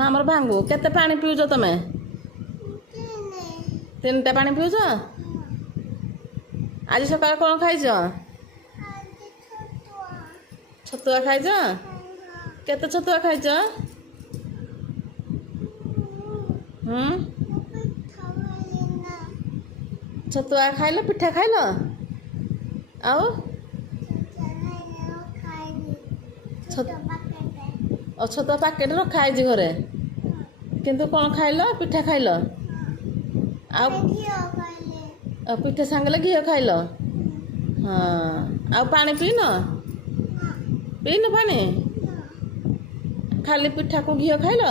ହଁ ଆମର ଭାଙ୍ଗୁ କେତେ ପାଣି ପିଉଛ ତମେ 3ଟା ପାଣି ପିଉଛ ଆଜି ସକାଳେ କ'ଣ ଖାଇଛ ଛତୁଆ ଖାଇଛ କେତେ ଛତୁଆ ଖାଇଛ ଛତୁଆ ଖାଇଲ ପିଠା ଖାଇଲ ଆଉ ଛତୁଆ ପ୍ୟାକେଟ୍ ରଖା ହେଇଛି ଘରେ କିନ୍ତୁ କ'ଣ ଖାଇଲ ପିଠା ଖାଇଲ ଆଉ ପିଠା ସାଙ୍ଗରେ ଘିଅ ଖାଇଲ ହଁ ଆଉ ପାଣି ପିଇନ ପାଣି ଖାଲି ପିଠାକୁ ଘିଅ ଖାଇଲ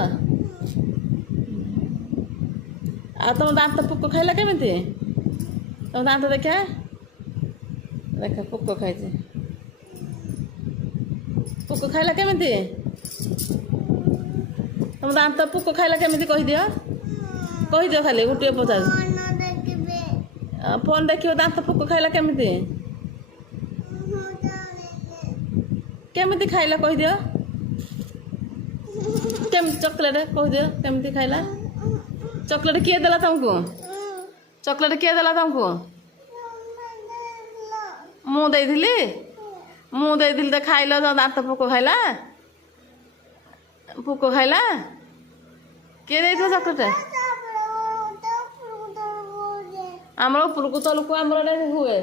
ଆଉ ତମ ଦାନ୍ତ ପୋକ ଖାଇଲା କେମିତି ତମ ଦାନ୍ତ ଦେଖ ପୋକ ଖାଇଛି ପୋକ ଖାଇଲା କେମିତି ତମ ଦାନ୍ତ ପୋକ ଖାଇଲା କେମିତି କହିଦିଅ ଖାଲି ଗୋଟିଏ ପଚାରୁ ଫୋନ୍ ଦେଖିବ ଦାନ୍ତ ପୋକ ଖାଇଲା କେମିତି ଖାଇଲା କହିଦିଅ କେମିତି ଚକୋଲେଟ୍ କହିଦିଅ କେମିତି ଖାଇଲା ଚକୋଲେଟ୍ କିଏ ଦେଲା ତମକୁ ମୁଁ ଦେଇଥିଲି ତ ଖାଇଲ ଦାନ୍ତ ପୋକ ଖାଇଲା କିଏ ଦେଇଥିଲା ଚକୋଲେଟ୍ ଆମର ଉପରକୁ ତଳକୁ ଆମର ହୁଏ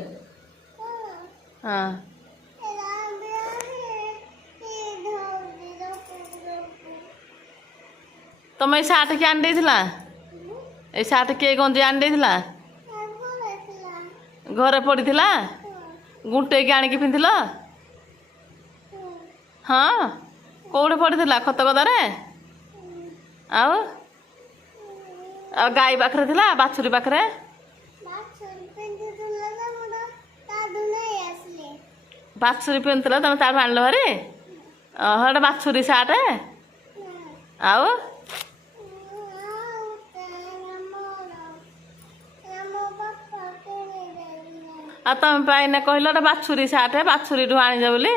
ହଁ ତମେ ଏଇ ସାର୍ଟ କିଏ ଆଣି ଦେଇଥିଲା ଏଇ ସାର୍ଟ କିଏ ଗଞ୍ଜି ଆଣି ଦେଇଥିଲା ଘରେ ପଡ଼ିଥିଲା ଗୁଣ୍ଟେଇକି ଆଣିକି ପିନ୍ଧିଲ ହଁ କୋଉଠି ପଡ଼ିଥିଲା ଖତ ଗଦାରେ ଆଉ ଗାଈ ପାଖରେ ଥିଲା ବାଛୁରୀ ପାଖରେ ବାଛୁରୀ ପିନ୍ଧୁଥିଲା ତମେ ତାଠୁ ଆଣିଲ ଭାରି ହେଟା ବାଛୁରୀ ସାର୍ଟ ଆଉ ତମେ ପାଇଁ କହିଲ ବାଛୁରୀ ସାର୍ଟ ବାଛୁରୀଠୁ ଆଣିଛ ବୋଲି